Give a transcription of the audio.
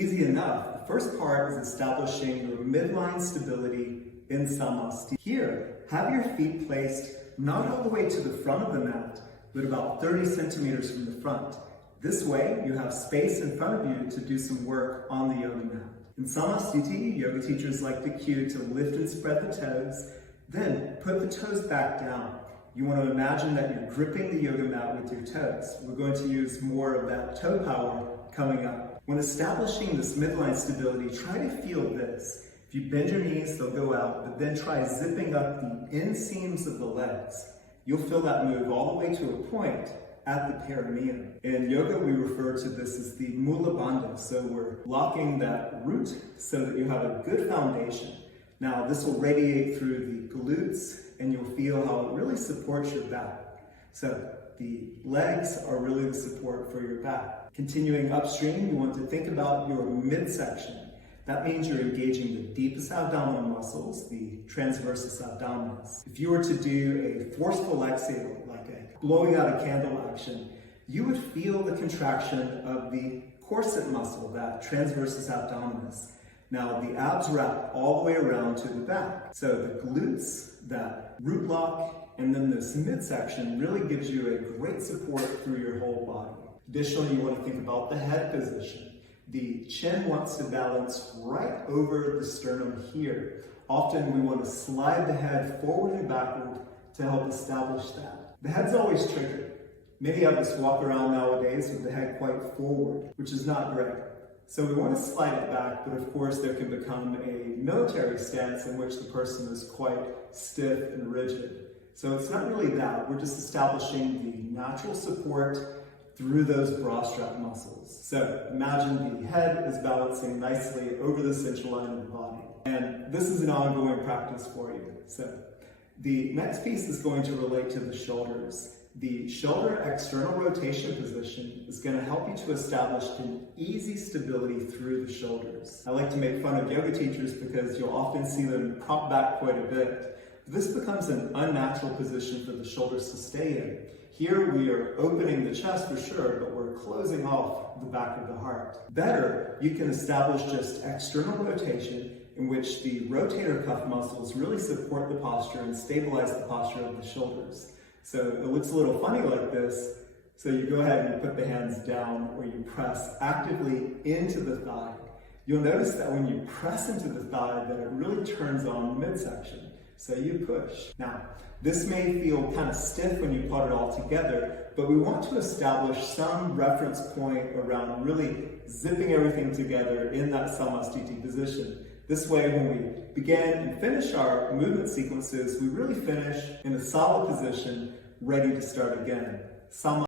Easy enough. The first part is establishing your midline stability in Samasthiti. Here, have your feet placed not all the way to the front of the mat, but about 30 centimeters from the front. This way, you have space in front of you to do some work on the yoga mat. In Samasthiti, yoga teachers like to cue to lift and spread the toes, then put the toes back down. You want to imagine that you're gripping the yoga mat with your toes. We're going to use more of that toe power coming up. When establishing this midline stability, try to feel this. If you bend your knees, they'll go out, but then try zipping up the inseams of the legs. You'll feel that move all the way to a point at the perineum. In yoga, we refer to this as the mula bandha. So we're locking that root so that you have a good foundation. Now, this will radiate through the glutes, and you'll feel how it really supports your back. So the legs are really the support for your back. Continuing upstream, you want to think about your midsection. That means you're engaging the deepest abdominal muscles, the transversus abdominus. If you were to do a forceful exhale, like a blowing out a candle action, you would feel the contraction of the corset muscle, that transversus abdominus. Now, the abs wrap all the way around to the back. So the glutes, that root lock, and then this midsection really gives you a great support through your whole body. Additionally, you want to think about the head position. The chin wants to balance right over the sternum here. Often we want to slide the head forward and backward to help establish that. The head's always tricky. Many of us walk around nowadays with the head quite forward, which is not great. So we want to slide it back, but of course there can become a military stance in which the person is quite stiff and rigid. So it's not really that. We're just establishing the natural support through those bra strap muscles. So imagine the head is balancing nicely over the central line of the body. And this is an ongoing practice for you. So the next piece is going to relate to the shoulders. The shoulder external rotation position is going to help you to establish an easy stability through the shoulders. I like to make fun of yoga teachers because you'll often see them prop back quite a bit. This becomes an unnatural position for the shoulders to stay in. Here we are opening the chest for sure, but we're closing off the back of the heart. Better, you can establish just external rotation in which the rotator cuff muscles really support the posture and stabilize the posture of the shoulders. So it looks a little funny like this. So you go ahead and you put the hands down or you press actively into the thigh. You'll notice that when you press into the thigh that it really turns on the midsection. So you push. Now, this may feel kind of stiff when you put it all together, but we want to establish some reference point around really zipping everything together in that Samasthiti position. This way, when we begin and finish our movement sequences, we really finish in a solid position, ready to start again.